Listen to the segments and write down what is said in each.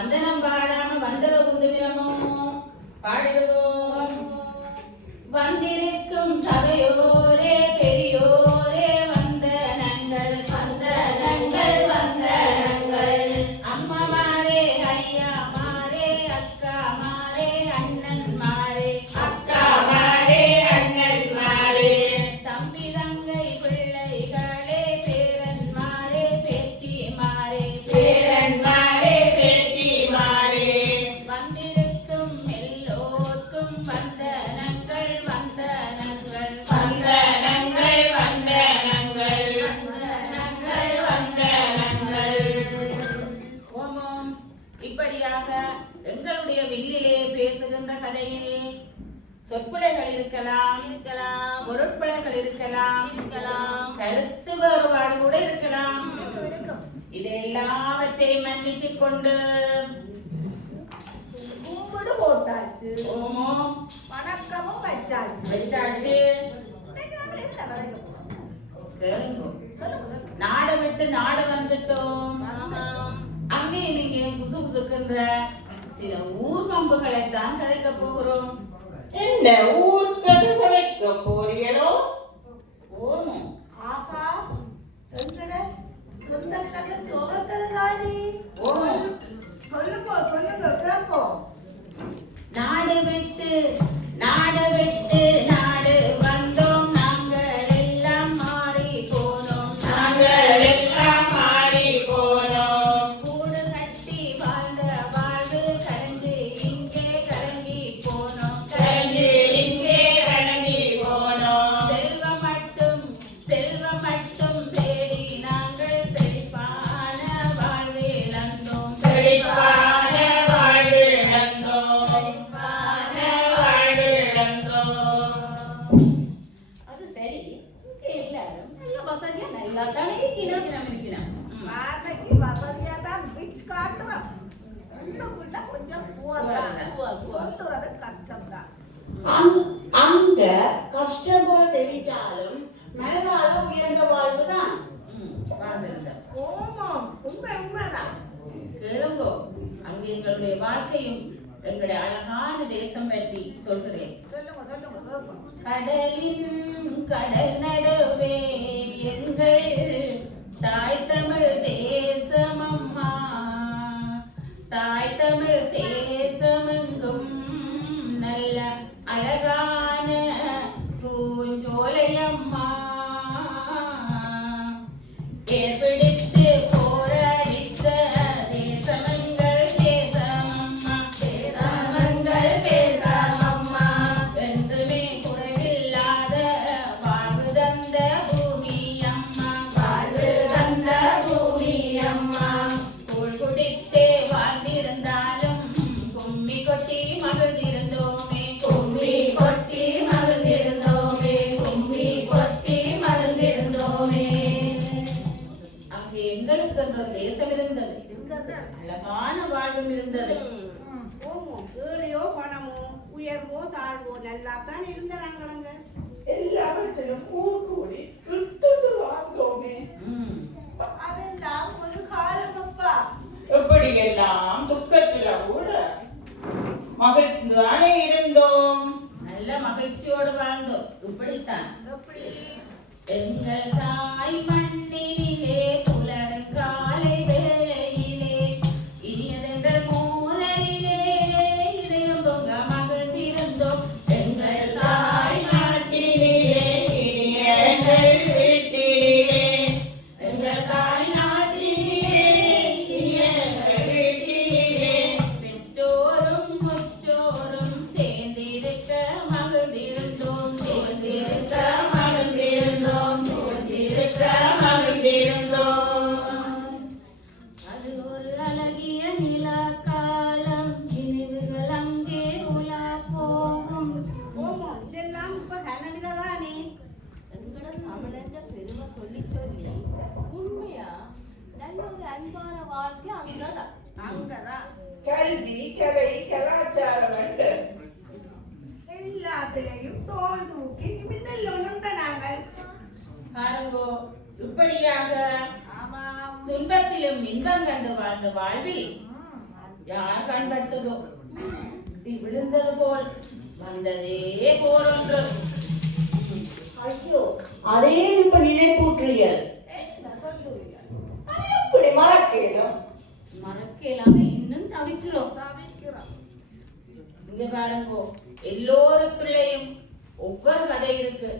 வந்தனம் பாடாம வந்தவ குந்துவினமோ பாடுவோம். வந்திருக்கும் சபையோரே பெரியோரே வந்தனங்கள் வந்தனங்கள் வந்தனங்கள். அம்மாமாரே ஐயாமாரே அக்காமாரே அண்ணன்மாரே அக்காமாரே அண்ணன்மாரே. தம்பி தங்கை பிள்ளைகளே பேரன்மாரே பேத்திமாரே பேரன்மாரே பேத்திமாரே. வந்திருக்கும் எல்லோர்க்கும் வந்தனங்கள் வந்தனங்கள் வந்தனங்கள் வந்தனங்கள் வந்தனங்கள் வந்தனங்கள். ஓமம். இப்படியாக எங்களுடைய வில்லிலே பேசுகின்ற கதையில் சொற்பிழைகள் இருக்கலாம், பொருட்பிழைகள் இருக்கலாம், கருத்து வேறுபாடு கூட இருக்கலாம். இது எல்லாவற்றையும் மன்னித்துக் கொண்டு கும்பிடு போட்டாச்சு, ஓமம் வணக்கமும் வச்சாச்சு. வச்சாச்சு. கேளுங்க. நாடு விட்டு நாடு வந்துட்டோம். அங்கேயும் இங்கேயும் புசு புசுக்கின்ற சில ஊர் வம்புகளைத்தான் கதைக்க போகிறோம். என்ன ஊர் கதை வைக்க போறீங்களோ? ஓமம். ஆகா, எங்கட சொந்த கதை சோகக்கதை தானே. ஓமம். சொல்லுங்க சொல்லுங்க கேட்போம். நாடு விட்டு நாடு விட்டு நாடு வந்தோம், நாங்கள் எல்லாம் மாறி போனோம், நாங்கள் எல்லாம் மாறி போனோம். கூடு கட்டி வாழ்ந்த வாழ்வு கரண்டு இங்கே கரங்கி போனோம், கரண்டு இங்கே கரங்கி போனோம். செல்வம் மட்டும் தேடி நாங்கள் செழிப்பான வாழ்வு இழந்தோம், செழிப்பான வாழ்வு இழந்தோம், செழிப்பான வாழ்வு இழந்தோம். அது சரி. இங்க எல்லாரும் நல்ல வசதியா நல்லா தானே இருக்கிறோம். வார்த்தைக்கு வசதியா தான் பிச் காட்டுறோம். உள்ளுக்குள்ள கொஞ்சம் சொல்றது கஷ்டம்தான். அங்க கஷ்டம் போல தெரிவித்தாலும் மனதால உயர்ந்த வாழ்வுதான். வாழ்ந்திருந்தோம். ஓமம், உண்மைதான். கேளுங்கோ. அங்கே எங்களுடைய வாழ்க்கையும் எங்களுடைய அழகான தேசம் பற்றி சொல்கிறேன். சொல்லுங்க சொல்லுங்க கேட்போம். கடலின் கடல் நடுவே எங்கள் தாய் தமிழ் தேசம் அம்மா, தாய் தமிழ் தேசமெங்கும் நல்ல அழகான பூஞ்சோலை அம்மா. ஏற்பிடித்து போராடித்த தேசமெங்கள் தேசமம்மா, தேசமெங்கள் தேசமம்மா. என்றுமே குறைவில்லாத வாழ்வு தந்த பூமி அம்மா, வாழ்வு தந்த பூமி அம்மா. கூழ் குடித்தே வாழ்ந்திருந்தாலும் கும்மி கொட்டி மகிழ்ந்திருந்தோமே, கும்மி கொட்டி மகிழ்ந்திருந்தோமே, கும்மி கொட்டி மகிழ்ந்திருந்தோமே. அங்கே எங்களுக்கு ஒரு தேசம் இருந்தது, அழகான வாழ்வும் இருந்தது. ஓமம், ஏழையோ பணமோ உயர்வோ தாழ்வோ நல்லா தான் இருந்தாங்க. எல்லாவற்றிலும் கூடி விட்டுட்டு வாழ்ந்தோமே. அதெல்லாம் ஒரு காலம் அப்பா. எப்படியெல்லாம் துக்கத்துல கூட மகிழ்ச்சிதானே இருந்தோம். நல்ல மகிழ்ச்சியோடு வாழ்ந்தோம். இப்படித்தான் எப்படி? எங்கள் தாய் மண்ணிலே புலர் காலை வேளையிலே இனியதெங்கள் மூலையிலே இதயம் பொங்க மகிழ்ந்திருந்தோம். எங்கள் தாய் நாட்டிலே இனியங்கள் வீட்டிலே, எங்கள் தாய் நாட்டிலே இனியங்கள் வீட்டிலே பெற்றோரும் முற்றோரும் சேர்ந்திருக்க மகிழ்ந்திருந்தோம், சேர்ந்திருக்க மகிழ்ந்திருந்தோம், சேர்ந்திருக்க மகிழ்ந்திருந்தோம். அது ஒரு அழகிய நிலா காலம், நினைவுகள் அங்கே உலா போகும். ஓமம், இதெல்லாம் இப்ப கனவிலதானே. எங்கட தமிழன்ற பெருமை சொல்லி சொல்லி உண்மையா நல்ல ஒரு அன்பான வாழ்க்கை அங்கதான். அங்கதான் கல்வி கலை கலாச்சாரம் என்று எல்லாத்திலையும் தோல் தூக்கி நிமித்தல் நாங்கள். பாருங்கோ, இப்படியாக ஆமாம். துன்பத்திலும் இன்பம் கண்டு வாழ்ந்த வாழ்வில் யார் கண்பட்டதோ இப்படி விழுந்தது போல் வந்ததே போறொன்று. ஐயோ, அதே இப்ப நினைப்பூற்றியல் எப்படி மறக்கேனும்? மறக்கலாம இன்னும் தவிக்கிறோம். இங்க பாருங்க, எல்லோருக்குள்ளேயும் ஒவ்வொரு கதை இருக்கு.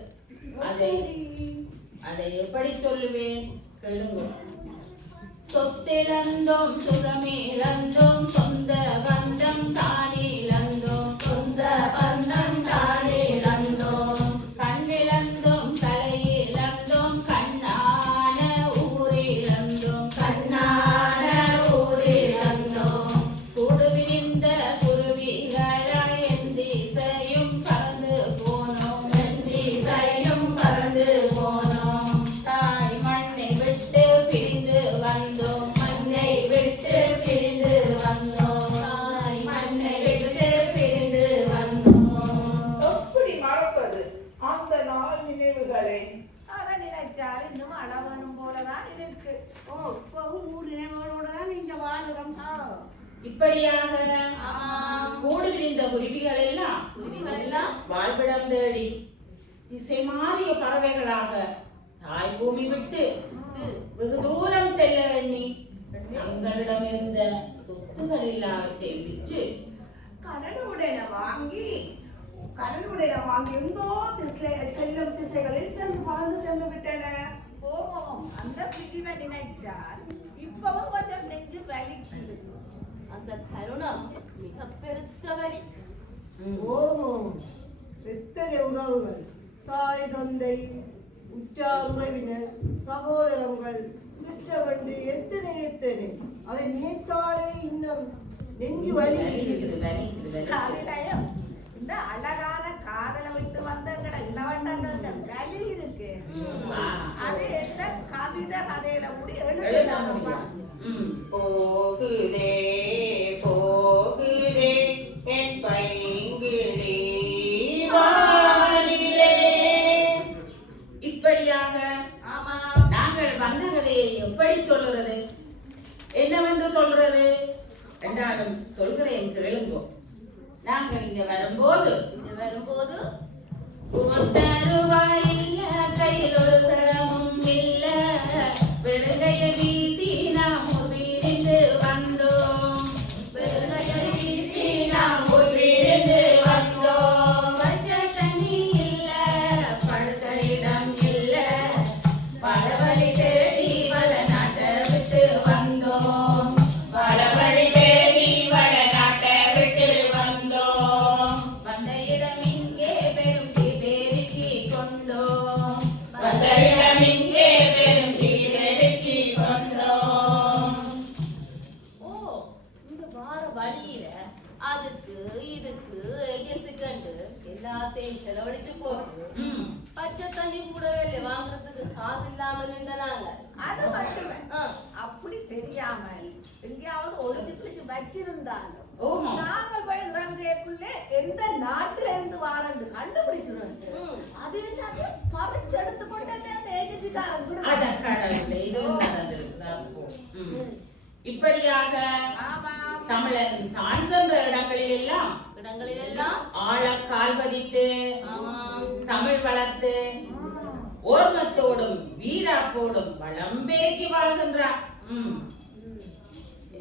அதை எப்படி சொல்லுவேன் கேளுங்க. சொத்திழந்தோம் சுகமிழந்தோம் சொந்த பந்தம் தானே இழந்தோம், சொந்த பந்தம் தானே இழந்தோம், கண்ணிழந்தோம் தலையிழந்தோம், கண்ணான ஊரிழந்தோம், கண்ணான ஊரிழந்தோம், கூடு விரிந்த குருவிகளாய் என் திசையும் பறந்து போனோம், என் திசையும் பறந்து போனோம், தாய் மண்ணை விட்டு பிரிந்து வந்தோம், மண்ணை விட்டு பிரிந்து வந்தோம், தாய் மண்ணை விட்டு பிரிந்து வந்தோம். எப்படி மறப்பது அந்த நாள் நினைவுகளை? அதை நினைச்சால் இன்னும் அளவனும் போலதான் இருக்கு. ஓ, இப்பவும் ஊர் நினைவுகளோட தான் நீங்க வாழுறோம். இப்படியாக ஆமாம். கூடு விரிந்த குருவிகள் எல்லாம் குருவிகள் எல்லாம் வாழ்விடம் தேடி திசை மாறிய பறவைகளாக தாய் பூமி விட்டு வெகு தூரம் செல்ல எண்ணி தங்களிடம் இருந்த சொத்துகள் எல்லாவற்றையும் விற்று கடலுடைய வாங்கி எங்கோ செல்லும் திசைகளில் சென்று பறந்து சென்று விட்டன. ஓமம் அந்த பிரிவை நினைச்சால் இப்பவும் கொஞ்சம் நெஞ்சு வலிக்குது. அந்த தருணம் மிக பெருத்த வழி. ஓமம் எத்தனை உறவுகள், தாய் தந்தை உற்றார் உறவினர் சகோதரங்கள் சுற்றவண்டு எத்தனை எத்தனை, அதை நினைத்தாலே இன்னும் நெஞ்சு வலிக்குது. அதுலயும் இந்த அழகான காதலை விட்டு வந்த இளவண்டங்கள் வலி இருக்கு. அது என்ன கவிதை கதையில கூட எழுதுறாங்க. போகுதே போகுதே என் பைங்கிழி வானிலே. இப்படியாக ஆமா, நாங்கள் வந்த கதையை எப்படி சொல்லுறது, என்னவென்று சொல்றது என்றாலும் சொல்கிறேன் கேளுங்கோ. நாங்கள் இங்க வரும்போது ஒத்தருவாய் இல்ல, கையில் ஒரு கிரமும் இல்ல, வெறுங்கைய வீசி நாம் உயிரிந்து வந்தோம், வெறுங்கைய வீசி நாம் உயிரிந்து வந்தோம், வச்ச தண்ணி இல்ல, படுத்த இடம் இல்ல, பலவழி தேடி வள நாட்டை விட்டு வந்தோம், பலவழி தேடி வள நாட்டை விட்டு வந்தோம், வந்த இடம் இங்கே பெரும் சீர்பெருக்கி கொண்டோம், வந்த இடம் இங்கே பெரும் சீர்பெருக்கி கொண்டோம். ஓ, இந்த வார வழியில அதுக்கு இதுக்கு ஏஜென்சிக்கு எல்லாத்தையும் செலவழிச்சு போட்டு பச்சை தண்ணி கூட வாங்குறதுக்கு காசு இல்லாம நின்றாங்க. அது மட்டுமே அப்படி தெரியாமல் எங்கேயாவது ஒளிச்சு பிடிச்சு வச்சிருந்தாலும் ஓமா. நாங்கள் போய் இறங்கைக்குள்ள எந்த நாட்டுல இருந்து வாரண்டு கண்டுபிடிச்சிருந்தோம். அது வந்து பறிச்சு எடுத்து கொண்டு அந்த ஏஜென்சிக்காரன் அதான் கடவுளே, இதுவும் நடந்திருக்குதான் போ. இப்படியாக தமிழன் தான் சென்ற இடங்களிலெல்லாம் ஆழ கால் பதித்து தமிழ் வளர்த்து ஓர்மத்தோடும் வீராப்போடும் வளம்பேக்கி வாழ்கின்றார்.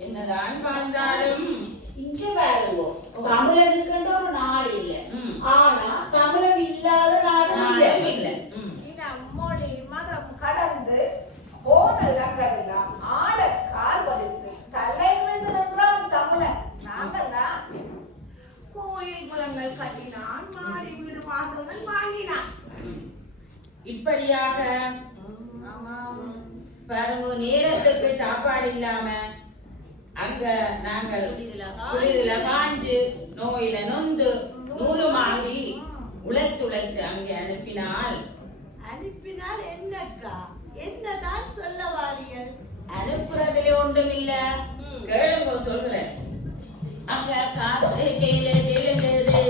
என்னதான் வாழ்ந்தாலும் இங்க பாருங்க, தமிழனுக்குன்ற ஒரு நாடு இல்ல, ஆனா தமிழன் இல்லாத நாடும் இல்லை. மொழி மதம் கடந்து போன இடங்களெல்லாம் ஆழ கால் பதித்து தலை மீது நின்றான் தமிழன். நாங்கள்தான் கோயில் குளங்கள் கட்டினான், மாடி வீடு வாசல்கள் வாங்கினான். இப்படியாக பாருங்க, நேரத்துக்கு சாப்பாடு இல்லாம அங்க நாங்கள் குளிரில காஞ்சு நோயில நொந்து நூறு வாங்கி உழைச்சு அங்கே அனுப்பினால் என்னக்கா என்னதான் சொல்ல வாரியல்? அனுப்புறதுல ஒன்றும் இல்ல, கேளுங்க சொல்றேன். அங்க காசு கீழே விழுந்தது,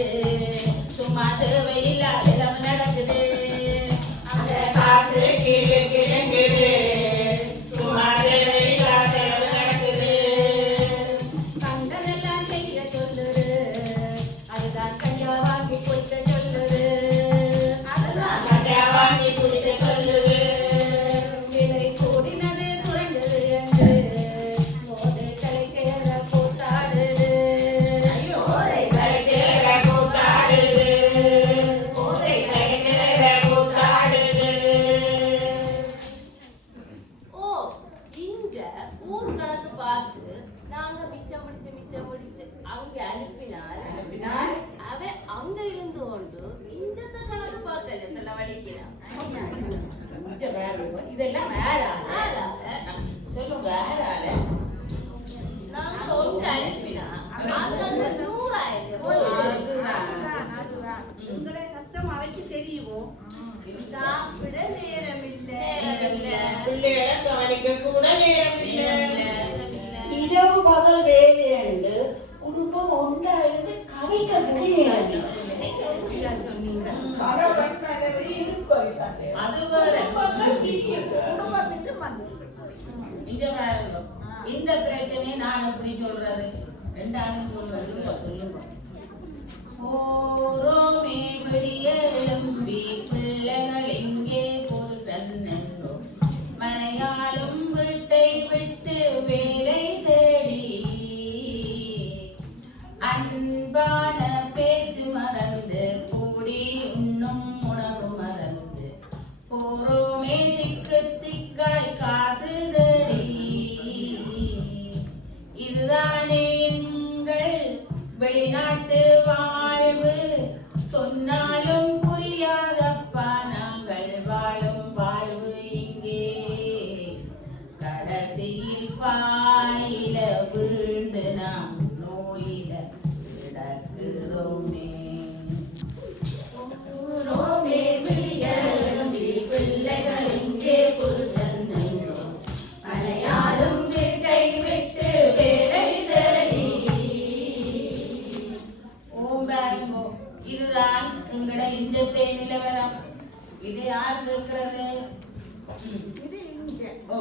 சும்மா தேவையில்லாத நடக்குது, அங்க காசு கீழே கிழங்குது, சும்மா தேவையில்லாத நடக்குது, தங்கன இங்க பாருங்க. இதெல்லாம் வேற சொல்லுங்க யாரால நாங்க ஒன்று அனுப்பினா அது அந்த 100,000 அதுதான். உங்களுடைய கஷ்டம் அவைக்கு தெரியும். சாப்பிட நேரம் இல்லை. பிள்ளைகளை கவனிக்க கூட நேரம் இல்லை. இரவு பகல் வேலையண்டு குடும்பம் ஒன்றா இருந்து கதைக்க முடியாது. கணவன் மனைவி இருப்பது சண்டை. அது வேற. குடும்பம் என்று வந்து இங்க பாருங்க, இந்த பிரச்சனையை நான் எப்படி சொல்றது? 2 ஆளும் சொல்லுங்க. ஓரோமே விடிய எழும்பி பிள்ளைகள் எங்கே போய் தன்னோ மனையாளும் வீட்டை விட்டு வேலை தேடி அன்பான பேச்சு மறந்து கூடி உண்ணும் உணவு மறந்து போரோமே திக்கு திக்காய் காசு தேடி இதுதானே எங்கள் வெளிநாட்டு வாழ்வு சொன்னாலும் புரியாதப்பா நாங்கள் வாழும் வாழ்வு இங்கே கடைசியில் பாயில வீழ்ந்து நாம் நோயில கிடக்கிறோமே. ரோமே விடிய எழும்பி பிள்ளைகள் இங்கே புருஷன் நன்றோ மலையாளும் வீட்டை விட்டு வேலை தேடி. ஓம்பாருங்கோ, இதுதான் எங்கட இஞ்சத்தை நிலவரம். இது யார் இருக்கிறது? இது இங்க. ஓ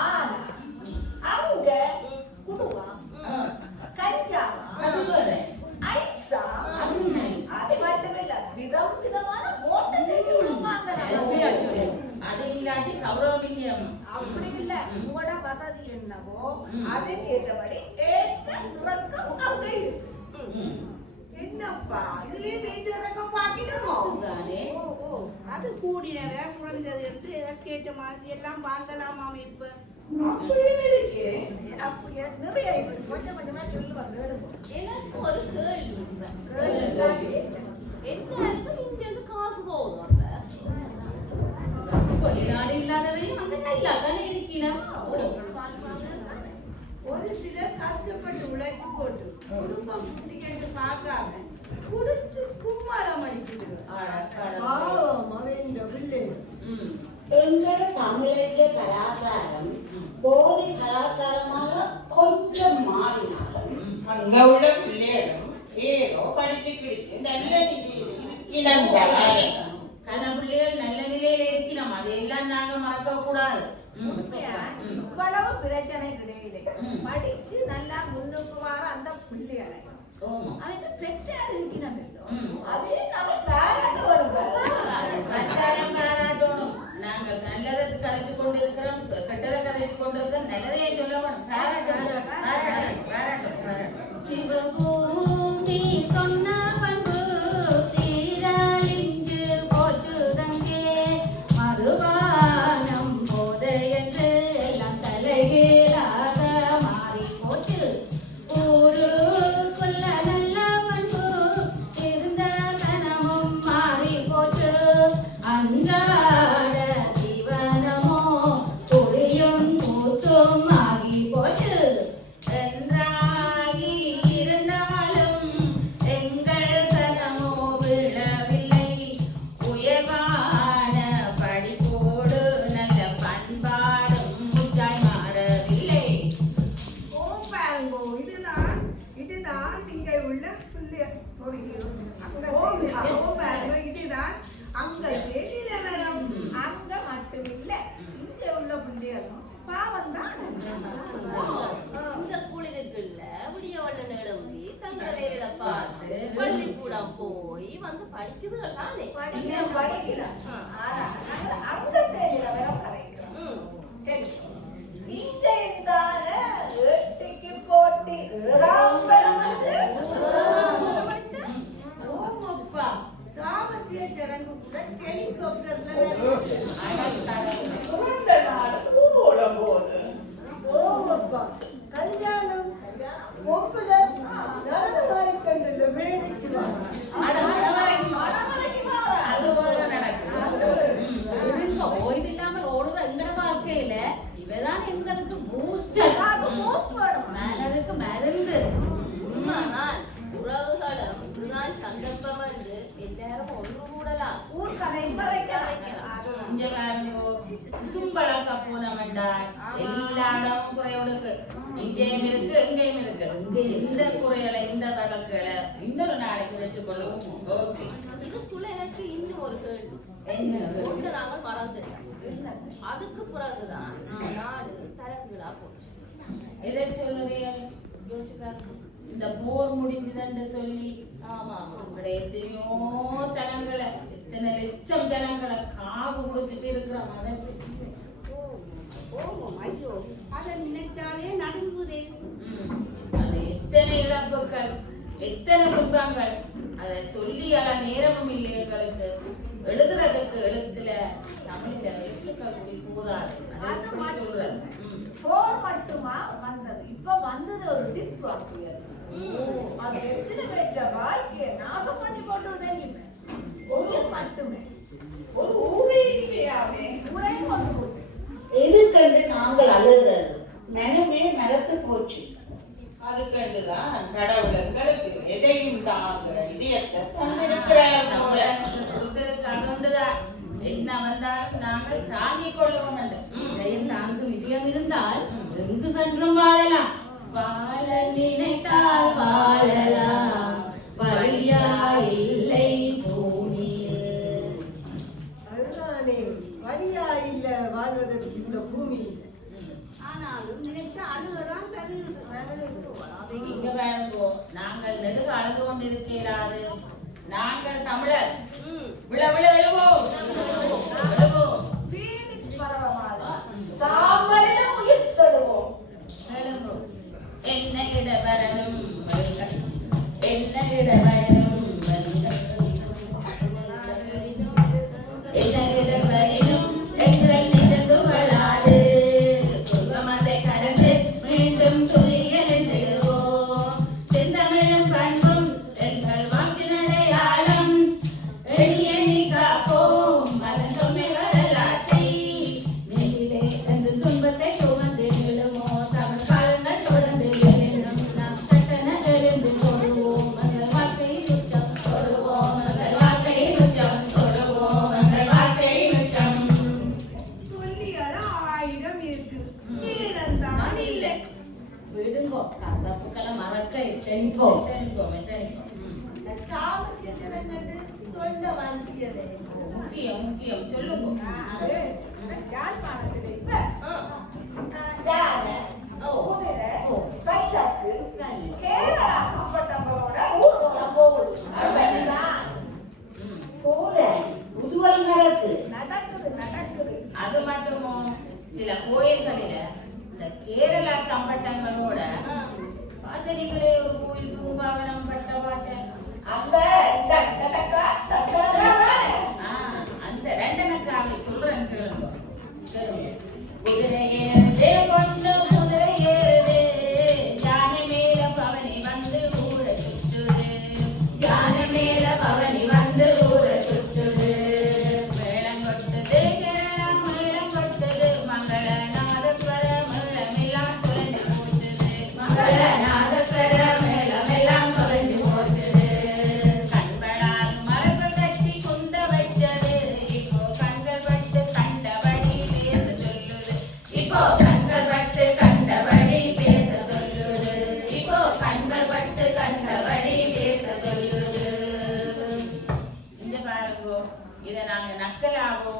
ஆனா அங்க குடுவா கஞ்சா அது வேற. ஐசா அது nice. அது மட்டுமில்ல விதம் விதமான மோட்டர் அது இல்லாட்டி கௌரவம் இல்லையம்மா. அப்படி இல்ல உங்களோட வசதி என்னவோ அதுக்கு ஏற்றபடி ஏற்ற துறக்கம் அங்க இருக்கு. என்னப்பா இதுலயே வீட்டு இறக்கம் பாக்கிடுமோ? தானே அது கூடினவே குறைஞ்சது என்று கேட்ட மாதிரி எல்லாம் வாங்கலாமா இப்ப? அப்படின்னு இருக்கு. அப்படியே நிறைய இருக்கு. கொஞ்சம் கொஞ்சமா சொல்லுவாங்க. எனக்கு ஒரு கேள்வி உண்டு. கேள்வி. எல்லாருக்கும் இங்க இருந்து காசு போகுது அப்ப. வெளிநாடு இல்லாதவரையும் அங்க நல்லா தானே இருக்கிறோம். ஒரு சிலர் கஷ்டப்பட்டு உழைச்சு போட்டு குடும்பம் குட்டிக்கிட்டு பார்க்காம குடிச்சு கும்மாளம் அடிக்குது. பாவம் அவன் பிள்ளை. எங்களோட தமிழக கலாச்சாரம் போதை கலாச்சாரமாக கொஞ்சம் மாறினாலும் அங்க உள்ள பிள்ளைகளும் ஏதோ படிச்சு கிடிச்சு நல்ல நிலையில் கன பிள்ளைகள் நல்ல நிலையில இருக்கிறோம். அதையெல்லாம் நாங்க மறக்க கூடாது. இவ்வளவு பிரச்சனை கிடையாது. படிச்சு நல்லா முன்னுக்கு வர அந்த பிள்ளைகளை அவனுக்கு பிரச்சனை இருக்கணும். அதே நம்ம பாராட்டணும். கட்டாயம் பாராட்டணும். நாங்கள் நல்லதை கதைச்சு கொண்டிருக்கிறோம், கெட்டதை கதைச்சு கொண்டிருக்கிறோம். நல்லதையே சொல்லணும். பாராட்டணும், பாராட்டணும், பாராட்டணும். சிவபூமி சொன்ன பண்பு தீரழிந்து போற்றுதங்கே மதுபானம் போதை என்று எல்லாம் தலைகீழாக மாறி போச்சு. ஊருக்குள்ள நல்ல பண்பு இருந்த கனமும் மாறி போச்சு. அன்றாட ஜீவனமோ பொழியும் மூச்சும் ஆகி போச்சு. என்றாகி இருந்தாலும் எங்கள் சனமோ விழவில்லை. உயர்வான படிப்போடு நல்ல பண்பாடும் முட்டாய் மாறவில்லை. இதுதான் நீங்கள் உள்ள பிள்ளை. இதுதான் அங்க நிலவரம். அங்க மட்டும் இல்ல இங்க உள்ள பிள்ளைகளும் பாவம் தான். இந்த குளிருக்குள்ள விடிய வண்ணன் எழும்பி தங்க வேலையில பார்த்து பள்ளிக்கூடம் போய் வந்து படிக்குதுகள் தானே. படிக்கலாம். ஆனா நாங்க அங்க நிலவரம் கலைக்கிறோம். சரி, இங்க இருந்தால ஏட்டிக்கு போட்டி சாமத்திய சடங்கு கூட ஹெலிகாப்டர்ல பிறந்த நாள் பூவோட போது. ஓப்பா கல்யாணம் பொம்புல நடந்த நாளைக்கண்டில் வேலைக்கு அது போல நடக்குது. ஓய்வு இல்லாம குசும்பளக்க போனவன்டால் எல்லா இடமும் குறையோடுக்கு இங்கேயும் இருக்கு எங்கேயும் இருக்கு. இந்த குறைகளை இந்த கணக்குகளை இன்னொரு நாளைக்கு வச்சுக்கொள்ளும். ஓகே. இதுக்குள்ள எனக்கு இன்னும் ஒரு கேள்வி. ஒன்று நாங்கள் மறந்துட்டோம். அதுக்கு பிறகுதான் நாடு தலைகீழா போச்சு. எதை சொல்லுறீங்க? யோசிச்சு பாருங்க. இந்த போர் முடிஞ்சதுன்னு சொல்லி ஆமா உங்களுடைய எத்தனையோ ஜனங்களை எத்தனை லட்சம் ஜனங்களை காவு கொடுத்துட்டு இருக்கிறோம். ஐயோ அதை நினைச்சாலே நடுங்குதே. அது எத்தனை இழப்புகள், எத்தனை துன்பங்கள், அதை சொல்லி அல நேரமும் இல்லை எங்களுக்கு. எழுதுறதுக்கு எழுத்துல தமிழ்ல எழுத்துக்கள் போதாது. சொல்றது போர் மட்டுமா வந்தது? இப்ப வந்தது ஒரு தித்வாக்கியர். அது எத்தனை பேர்த்த வாழ்க்கையை நாசம் பண்ணி கொண்டு தெரியுமே. ஒரு மட்டுமே ஒரு ஊரே இல்லையாவே ஊரே கொண்டு போட்டு எதுக்கண்டு நாங்கள் அழுகிறது? மனமே மறத்து போச்சு. அதுக்கண்டுதான் கடவுள் எங்களுக்கு எதையும் தாங்க இதயத்தை தந்திருக்கிறார். நம்மளை அதுதான் என்ன வந்தாலும் நாங்கள் தாங்கிக் கொள்ளுவோம். இதயம் தாங்கும் இதயம் இருந்தால் எங்கு சென்றும் வாழலாம். வாழ நினைத்தால் வாழலாம், வழியா இல்லை பூமியில். அதுதானே வழியா இல்ல வாழ்வதற்கு இந்த பூமி. ஆனாலும் நினைச்சா அழுகதான் இங்க பாருங்கோ, நாங்கள் நெடுக அழுது கொண்டிருக்கிறாரு. நாங்கள் தமிழர் விழ விழ விழுவோம். சாம்பலிலும் உயிர் தொடுவோம். என்ன இட வரணும் என்ன இட வரணும் என்ன இட வரணும் எங்கள் நிஜந்து வளாது குங்குமத்தை கடந்து மீண்டும் துரிய எழுந்திடுவோம். செந்தமிழும் பண்பும் எங்கள் வாக்கினடையாளம் எண்ணி காப்போம் அதன் தொன்மை வரலாற்றை. நெஞ்சிலே தந்து துன்பத்தை சுமந்து விழுமோ தமிழ் காலங்கள் தொடர்ந்து எழும். நாம் சட்டன எழுந்து தொடுவோம் எங்கள் வாழ்க்கை சுற்றம் தொடுவோம் எங்கள் வாழ்க்கை சுற்றம் தொடுவோம் எங்கள் வாழ்க்கை சுற்றம். சொல்லியெல்லாம் 1000 இருக்கு, நேரம்தான் இல்லை. விடுங்கோ கசப்புக்களை மறக்க எத்தனிப்போம். சொல்ல வந்தியதே முக்கியம் முக்கியம் சொல்லுங்க. யாழ்ப்பாணத்தில் இப்ப யானை, குதிரை, பல்லக்கு, கேரளா மாவட்டங்களோட ஊர்வலம் போகுது. அப்படிதான் புதுவல் நடக்கு நடக்குது. அது மட்டுமோ சில கோயில்களில இந்த கேரளா கம்பட்டங்களோட பாத்தீங்களே ஒரு கோயில் பூங்காவனம் பட்ட பாட்டை அந்த அந்த ரெண்டனக்காக சொல்றேன் கேளுங்க. குதிரையே கொண்டு குதிரை ஏறுதே, யானை மேல பவனி வந்து ஊர சுற்றுது, யானை மேல பவனி வந்து ஊர சுற்றுது. மேளம் கொட்டுது கேரளம் மேளம் கொட்டுது, மங்கள நாதஸ்வர மேளமெல்லாம் தொலைஞ்சு போச்சுது, மங்கள நாதஸ்வர மேளமெல்லாம் தொலைஞ்சு போச்சுது. கண்படால் மரபு கட்டி குந்த வச்சது, இப்போ கண்கள் பட்டு கண்டபடி பேச சொல்லுது, இப்போ கண்கள் பட்டு கண்டபடி பேச சொல்லுது, இப்போ கண்கள் பட்டு கண்டபடி பேச சொல்லுது. இங்க பாருங்கோ, இத நாங்க நக்கலாவோ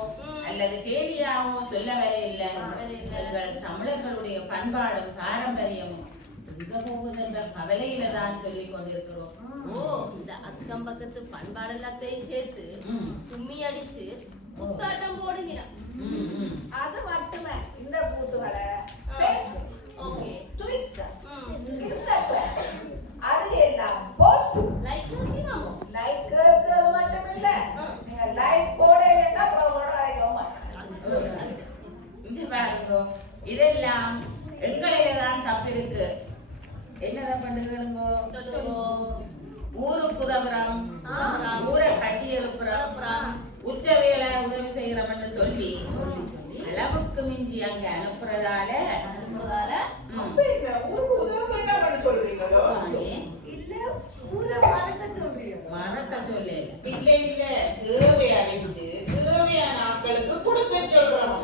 அல்லது கேலியாவோ சொல்ல வரையில்லை. எங்கள் தமிழர்களுடைய பண்பாடும் பாரம்பரியமும் எங்க போகுது என்ற கவலையில தான் சொல்லிக் கொண்டிருக்கிறோம். இந்த அக்கம் பக்கத்து பண்பாடு எல்லாத்தையும் சேர்த்து கும்மி அடிச்சு புத்தாட்டம் போடுங்க. அது மட்டுமே இந்த கூத்துகளை Facebook, ஓகே Twitter, Instagram அதுல எல்லாம் போட்டு லைக் பண்ணிடலாம். லைக் கேட்கறது மட்டும் இல்ல, நீங்க லைக் போடலைன்னா அப்புறம் போட வைக்க மாட்டாங்க. இங்க பாருங்கோ, இதெல்லாம் எங்களையில தான் தப்பு இருக்கு. என்னதான் பண்ணுகிறோங்கோ? ஊரு புறப்புறம் ஊரை கட்டி எழுப்புறோம், உற்ற வேலை உதவி செய்யறோம்னு சொல்லி அளவுக்கு மிஞ்சி அங்க அனுப்புறதால ஊருக்கு உதவி சொல்றீங்களோ இல்ல ஊரை மறக்க சொல்றீங்க? மறக்க சொல்லு இல்ல இல்ல, தேவையான தேவையான ஆட்களுக்கு கொடுக்க சொல்றோம்.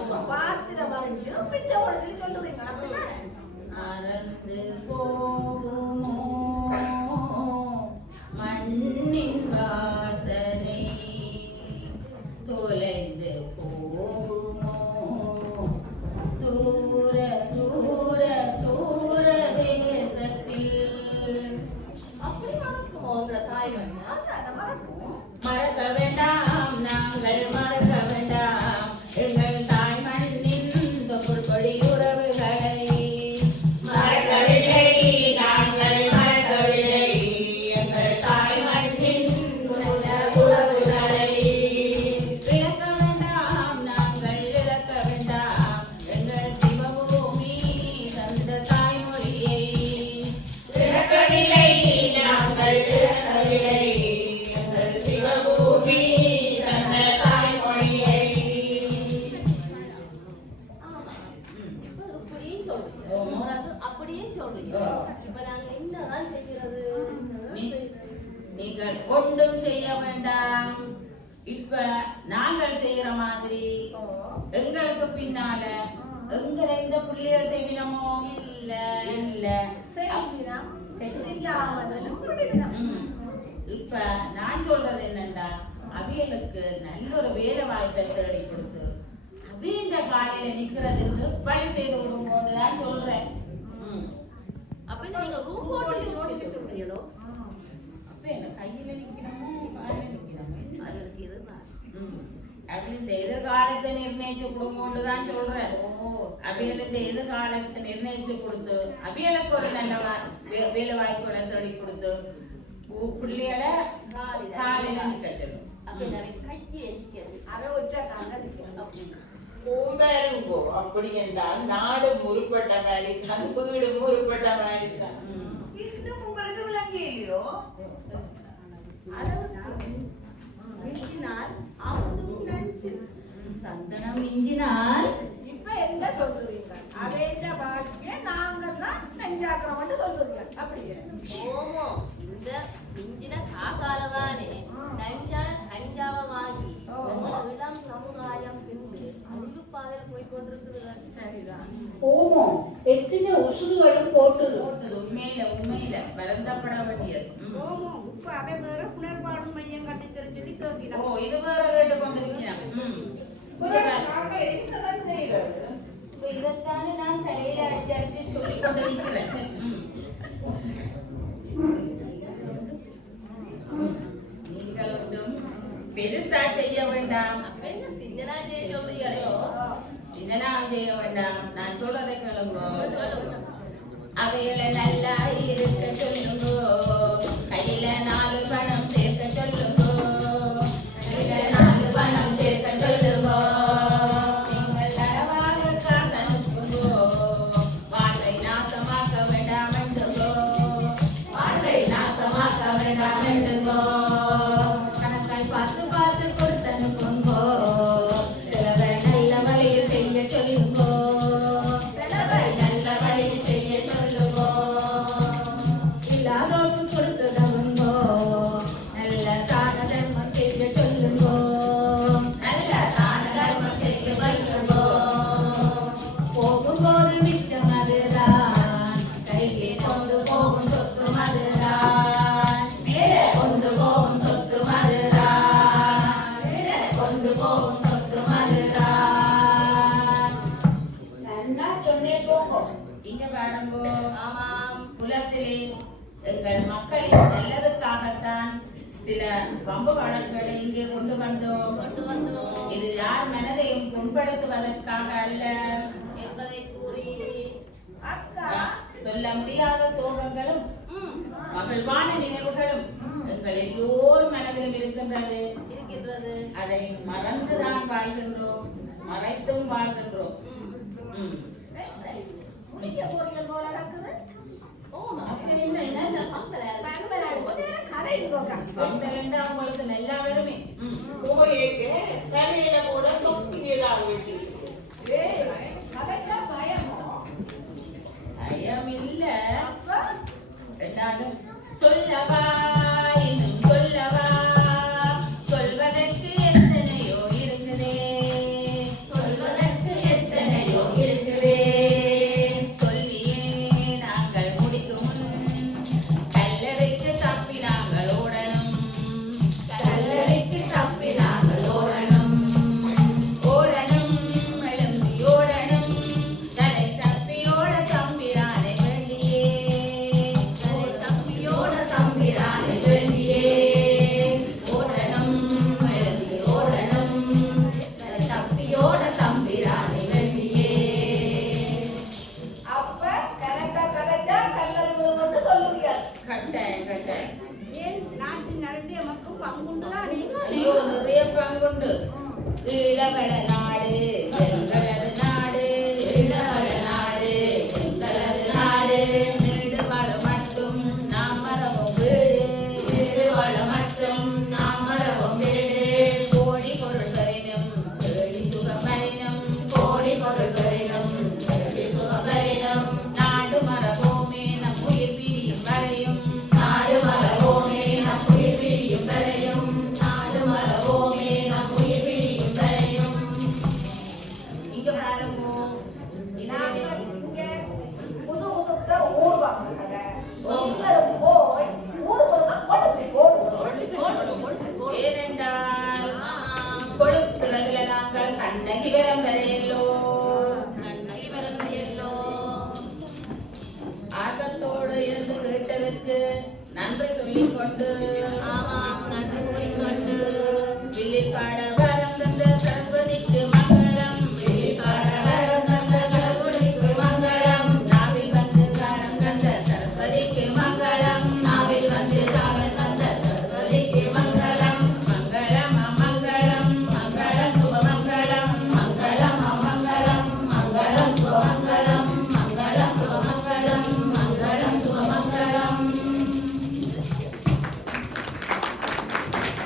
சொல்றீங்க பிறகு அப்படியே சொல்றீங்க இப்ப நாங்க என்னதான் செய்யறது நீங்கள் ஒன்றும் செய்ய வேண்டாம். இப்ப நாங்கள் செய்யற மாதிரி எங்களுக்கு பின்னால எங்களை இந்த பிள்ளைகள் செய்வினமோ இல்ல இல்ல செய்கிறோம், செய்யாமலும் விடுகிறோம். இப்ப நான் சொல்றது என்னன்னா அவியலுக்கு நல்ல ஒரு வேலை வாய்ப்பை தேடி கொடுத்து அவியந்த காலையில நிக்கிறதுக்கு பணி செய்து விடும்போது தான் சொல்றேன். அப்ப நீங்க ரூம் போட்டு யோசிச்சுட்டு இருக்கீங்களோ அப்ப என்ன கையில நிக்கணுமோ காலையில நிக்கணுமோ அதுக்கு இதுதான் அவியந்த எதிர்காலத்தை நிர்ணயிச்சு கொடுங்கோன்னு தான் சொல்றேன். அவியலுக்கு எதிர்காலத்தை நிர்ணயிச்சு கொடுத்து அவியலுக்கு ஒரு நல்ல வேலை வாய்ப்புகளை தேடி கொடுத்து பிள்ளைகளை காலையில நிக்கணும். அப்படி என்றால் நாடு முறுப்பட்ட மாதிரி வீடு முறுப்பட்ட மாதிரி தான். இன்னும் உங்களுக்கு விளங்கலையோ? சந்தனம் மிஞ்சினால் இப்ப என்ன சொல்றீங்க? அதே வாழ்க்கைய நாங்கள் தான் நெஞ்சாக்கிறோம்னு சொல்றீங்க. அப்படியே ஓமோ இந்த மிஞ்சின காசாலதானே கஞ்சாவை வாங்கி இளம் சமுதாயம் பின்பு அழிவு பாதையில் போய் கொண்டிருக்கிறது. சரிதான். ஓமோ எத்தனை உசுறுகளும் போட்டுது. உண்மையில வருந்தப்பட வேண்டியது. இப்ப அவை வேற புனர்வாழ்வு மையம் கட்டி தெரிஞ்சது கேட்கிறோம். இது வேற கேட்டு கொண்டிருக்கிறேன். இதைத்தானே நான் தலையில அடிச்சு சொல்லிக் கொண்டிருக்கிறேன். நீங்கள் ஒன்றும் பெருசா செய்ய வேண்டாம். சின்னதா சொல்றீங்களோ சின்னதாக செய்ய வேண்டாம். நான் சொல்றதை கேளுங்க. அவையில நல்லா இருக்க சொல்லுங்க. கையில 4 பணம் சேர்க்க சொல்லுங்க. கையில 4 பணம் சேர்க்க சொல்லுங்க. நீங்கள் தரவாக காத்தனுப்புங்க. வாழ்வை நாசமாக்க வேண்டாம் என்றுங்கோ. வாழ்வை நாசமாக்க வேண்டாம் என்றுங்கோ. கணக்காய் பார்த்து பார்த்து கொடுத்தனுப்புங்கோ. சிலவை நல்ல வழியில் செய்ய சொல்லுங்கோ. சிலவை நல்ல வழியில் செய்ய சொல்லுங்கோ. இல்லாதோக்கு கொடுத்ததவுங்கோ. நல்ல தான தர்மம் செய்ய சொல்லுங்கோ. நல்ல தான தர்மம் செய்ய வையுங்கோ. போகும்போது மிச்சம் அதுதான். கையிலே கொண்டு போகும் சொத்து அதுதான். மேலே கொண்டு போகும் சொத்து அதுதான். மேலே கொண்டு போகும் சொத்து அதுதான். நல்லா சொன்னே போகும். இங்க பாருங்கோ. ஆமாம் குலத்திலே எங்கள் மக்களின் நல்லதுக்காகத்தான் சில வம்பு வழக்குகளை இங்கே கொண்டு வந்தோம். இது யார் மனதையும் புண்படுத்துவதற்காக அல்ல. என்பதை கூறி அக்கா சொல்ல முடியாத சோகங்களும் மகிழ்வான நினைவுகளும் எங்கள் எல்லோர் மனதிலும் இருக்கின்றது. அதை மறந்துதான் வாழ்கின்றோம். மறைத்தும் வாழ்கின்றோம். முடிக்க போறீங்கள் போல நடக்குது. அப்படி என்ன என்ன கதை இருக்கோக்கா. வந்தா உங்களுக்கு நல்லா வருமே. தலையில கூட தொப்பியெல்லாம் வெட்டிருக்கு. கதைக்கா பயமோ? பயம் இல்ல. அப்ப என்றாலும் சொல்லவா இன்னும் சொல்லவா. சொல்வதற்கு எத்தனையோ இருக்குதே. சொல்வதற்கு எத்தனையோ இருக்குதே. சொல்லியே நாங்கள் முடிக்கும் முன் கல்லறைக்கு தப்பி நாங்கள் ஓடணும். கல்லறைக்கு தப்பி நாங்கள் ஓடணும். ஓடணும் எழும்பி ஓடணும். தலை தப்பியோட தம்பிரானை வேண்டியே. தலை தப்பியோட தம்பிரானை வேண்டியே. ஓடணும் எழும்பி ஓடணும். தலை தப்பியோட தம்பிரானை வேண்டியே. அப்ப கதைச்சா கல்லறிவு கொண்டு சொல்லுங்க. கட்டாயம் கட்டாயம். ஏன் நாட்டின் நடத்திய மக்கள் பங்குண்டுதான் ஐயோ நிறைய பங்குண்டு. ஈழவள நாடு எங்களது நாடு. ஈழவள நாடு எங்களது நாடு. நீடுவள மட்டும் நாம் மரபும் வீடு. நீடுவள மட்டும் நாம் மரபும் வீடு. கோடி பொருள்களினும் கேடி சுகமரினும். கோடி பொருள்களினும் கேடி சுகமரினும். கொண்டு